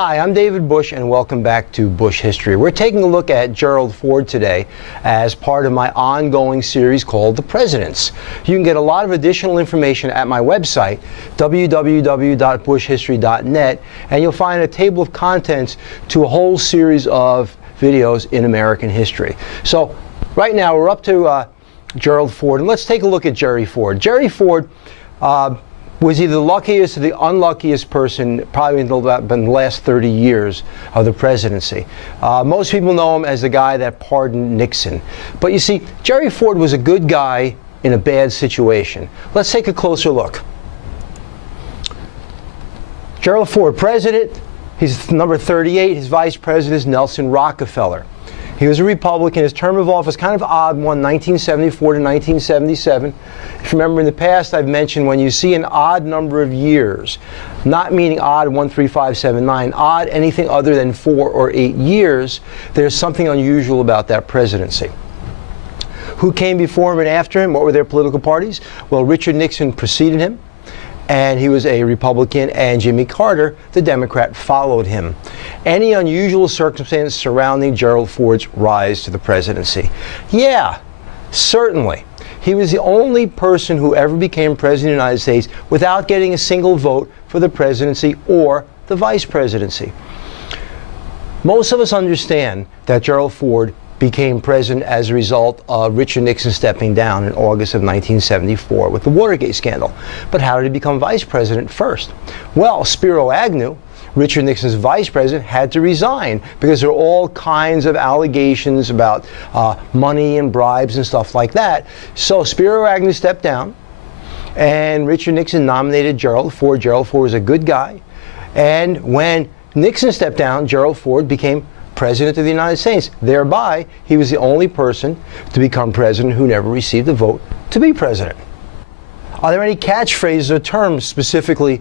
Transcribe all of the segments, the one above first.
Hi, I'm David Busch, and welcome back to Busch History. We're taking a look at Gerald Ford today as part of my ongoing series called The Presidents. You can get a lot of additional information at my website, www.buschhistory.net, and you'll find a table of contents to a whole series of videos in American history. So right now we're up to Gerald Ford, and let's take a look at Jerry Ford. Jerry Ford was either the luckiest or the unluckiest person probably in the last 30 years of the presidency. Most people know him as the guy that pardoned Nixon. But you see, Jerry Ford was a good guy in a bad situation. Let's take a closer look. Gerald Ford, president. He's number 38. His vice president is Nelson Rockefeller. He was a Republican. His term of office, kind of odd one, 1974 to 1977. If you remember in the past, I've mentioned when you see an odd number of years, not meaning odd 1, 3, 5, 7, 9, odd anything other than 4 or 8 years, there's something unusual about that presidency. Who came before him and after him? What were their political parties? Well, Richard Nixon preceded him, and he was a Republican, and Jimmy Carter, the Democrat, followed him. Any unusual circumstance surrounding Gerald Ford's rise to the presidency? Yeah, certainly. He was the only person who ever became president of the United States without getting a single vote for the presidency or the vice presidency. Most of us understand that Gerald Ford became president as a result of Richard Nixon stepping down in August of 1974 with the Watergate scandal. But how did he become vice president first? Well, Spiro Agnew, Richard Nixon's vice president, had to resign because there are all kinds of allegations about money and bribes and stuff like that. So Spiro Agnew stepped down, and Richard Nixon nominated Gerald Ford. Gerald Ford was a good guy. And when Nixon stepped down, Gerald Ford became President of the United States. Thereby, he was the only person to become president who never received a vote to be president. Are there any catchphrases or terms specifically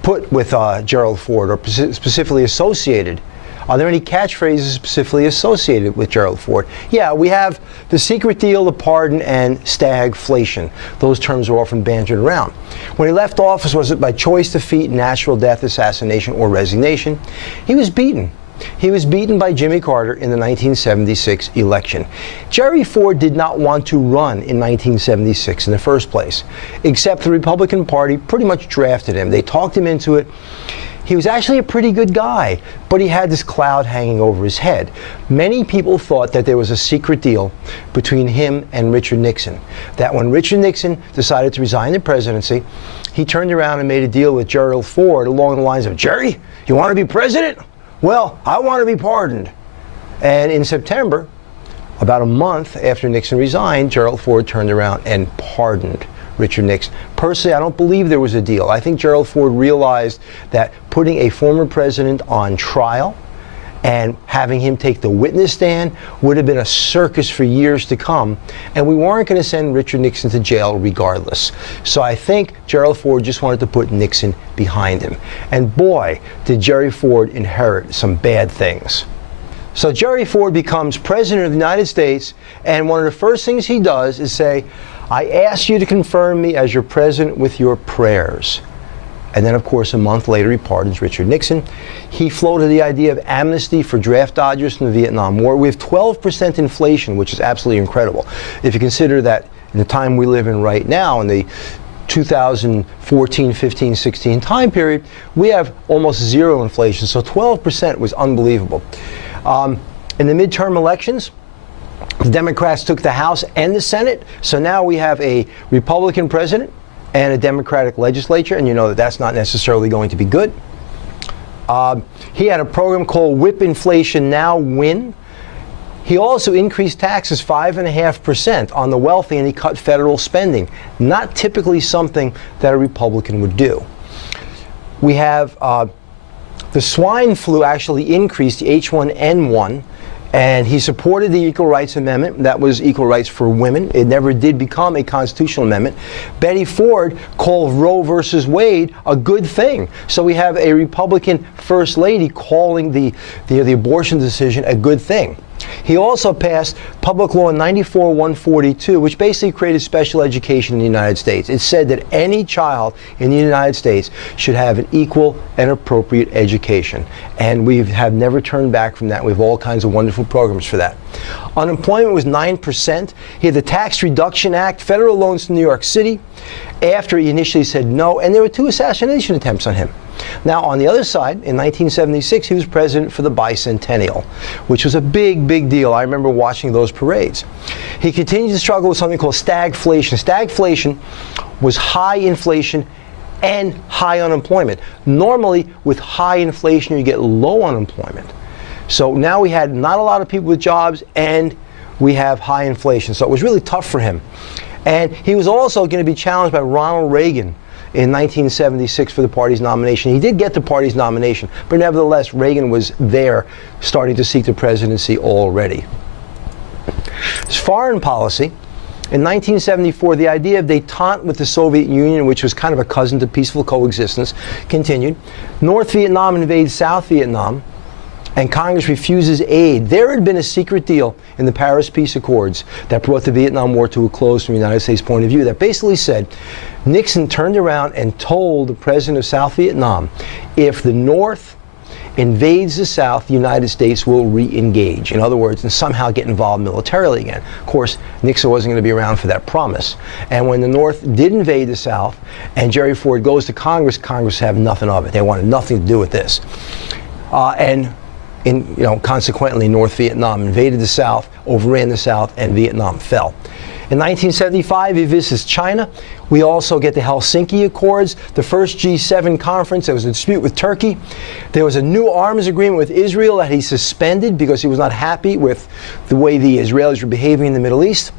put with Gerald Ford or specifically associated? Are there any catchphrases specifically associated with Gerald Ford? Yeah, we have the secret deal, the pardon, and stagflation. Those terms are often bantered around. When he left office, was it by choice, defeat, natural death, assassination, or resignation? He was beaten. He was beaten by Jimmy Carter in the 1976 election. Jerry Ford did not want to run in 1976 in the first place, except the Republican Party pretty much drafted him. They talked him into it. He was actually a pretty good guy, but he had this cloud hanging over his head. Many people thought that there was a secret deal between him and Richard Nixon, that when Richard Nixon decided to resign the presidency, he turned around and made a deal with Gerald Ford along the lines of, "Jerry, you want to be president? Well, I want to be pardoned." And in September, about a month after Nixon resigned, Gerald Ford turned around and pardoned Richard Nixon. Personally, I don't believe there was a deal. I think Gerald Ford realized that putting a former president on trial and having him take the witness stand would have been a circus for years to come, and we weren't going to send Richard Nixon to jail regardless. So I think Gerald Ford just wanted to put Nixon behind him. And boy, did Jerry Ford inherit some bad things. So Jerry Ford becomes president of the United States, and one of the first things he does is say, "I ask you to confirm me as your president with your prayers." And then, of course, a month later, he pardons Richard Nixon. He floated the idea of amnesty for draft dodgers from the Vietnam War. We have 12% inflation, which is absolutely incredible. If you consider that in the time we live in right now, in the 2014, 15, 16 time period, we have almost zero inflation. So 12% was unbelievable. In the midterm elections, the Democrats took the House and the Senate. So now we have a Republican president and a Democratic legislature, and you know that that's not necessarily going to be good. He had a program called Whip Inflation Now Win. He also increased taxes 5.5% on the wealthy, and he cut federal spending. Not typically something that a Republican would do. We have the swine flu actually increased, the H1N1, and he supported the Equal Rights Amendment. That was equal rights for women. It never did become a constitutional amendment. Betty Ford called Roe versus Wade a good thing. So we have a Republican First Lady calling the abortion decision a good thing. He also passed Public Law 94-142, which basically created special education in the United States. It said that any child in the United States should have an equal and appropriate education. And we have never turned back from that. We have all kinds of wonderful programs for that. Unemployment was 9%. He had the Tax Reduction Act, federal loans to New York City, after he initially said no, and there were 2 assassination attempts on him. Now, on the other side, in 1976, he was president for the bicentennial, which was a big, big deal. I remember watching those parades. He continued to struggle with something called stagflation. Stagflation was high inflation and high unemployment. Normally, with high inflation, you get low unemployment. So now we had not a lot of people with jobs, and we have high inflation. So it was really tough for him. And he was also going to be challenged by Ronald Reagan in 1976 for the party's nomination. He did get the party's nomination, but nevertheless, Reagan was there starting to seek the presidency already. His foreign policy, in 1974, the idea of détente with the Soviet Union, which was kind of a cousin to peaceful coexistence, continued. North Vietnam invades South Vietnam, and Congress refuses aid. There had been a secret deal in the Paris Peace Accords that brought the Vietnam War to a close from the United States' point of view, that basically said, Nixon turned around and told the president of South Vietnam, if the North invades the South, the United States will re-engage. In other words, and somehow get involved militarily again. Of course, Nixon wasn't going to be around for that promise. And when the North did invade the South, and Jerry Ford goes to Congress, Congress have nothing of it. They wanted nothing to do with this. Consequently, North Vietnam invaded the South, overran the South, and Vietnam fell. In 1975, he visits China. We also get the Helsinki Accords, the first G7 conference. There was a dispute with Turkey. There was a new arms agreement with Israel that he suspended because he was not happy with the way the Israelis were behaving in the Middle East.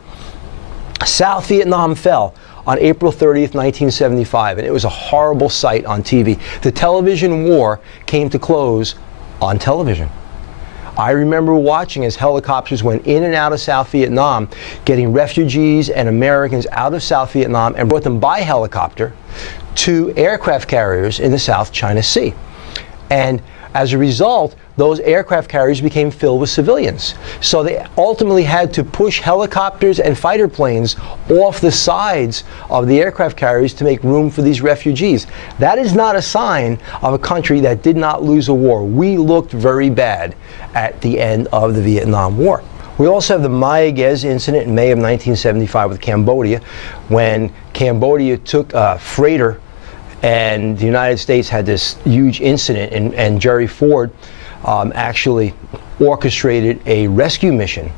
South Vietnam fell on April 30th, 1975, and it was a horrible sight on TV. The television war came to close on television. I remember watching as helicopters went in and out of South Vietnam, getting refugees and Americans out of South Vietnam and brought them by helicopter to aircraft carriers in the South China Sea. And as a result, those aircraft carriers became filled with civilians. So they ultimately had to push helicopters and fighter planes off the sides of the aircraft carriers to make room for these refugees. That is not a sign of a country that did not lose a war. We looked very bad at the end of the Vietnam War. We also have the Mayaguez incident in May of 1975 with Cambodia, when Cambodia took a freighter and the United States had this huge incident, and Jerry Ford actually orchestrated a rescue mission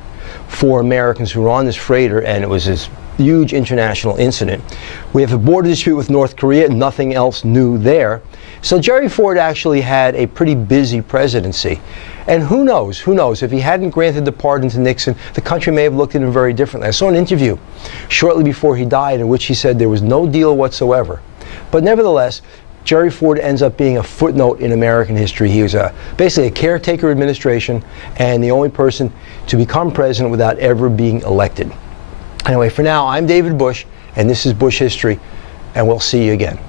for Americans who were on this freighter, and it was this huge international incident. We have a border dispute with North Korea, nothing else new there. So Jerry Ford actually had a pretty busy presidency. And who knows, if he hadn't granted the pardon to Nixon, the country may have looked at him very differently. I saw an interview shortly before he died in which he said there was no deal whatsoever. But nevertheless, Jerry Ford ends up being a footnote in American history. He was basically a caretaker administration and the only person to become president without ever being elected. Anyway, for now, I'm David Busch, and this is Busch History, and we'll see you again.